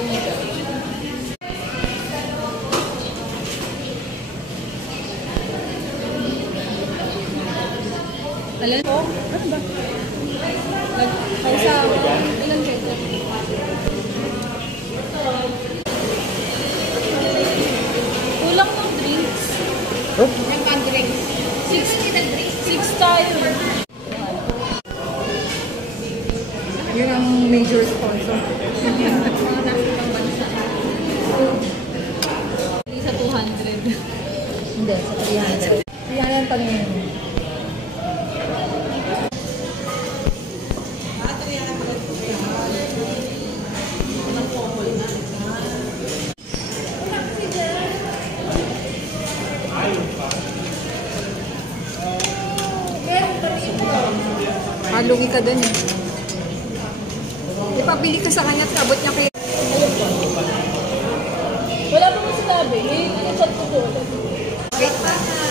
tomato. Alam ko? Ano ba? Kausa ako. Ilan kayo? Kulang ng drinks. Oh? Yung pang drinks. 6 tayo. Yun ang major sponsor. Mga nakitang bansa. Hindi sa 200. Hindi, sa 300. 300 pa rin. Lugi ka dun eh. Ipabili ka sa kanya at abot niya kayo. Wala pa mo sinabi. Yung chat ko doon. Wait na.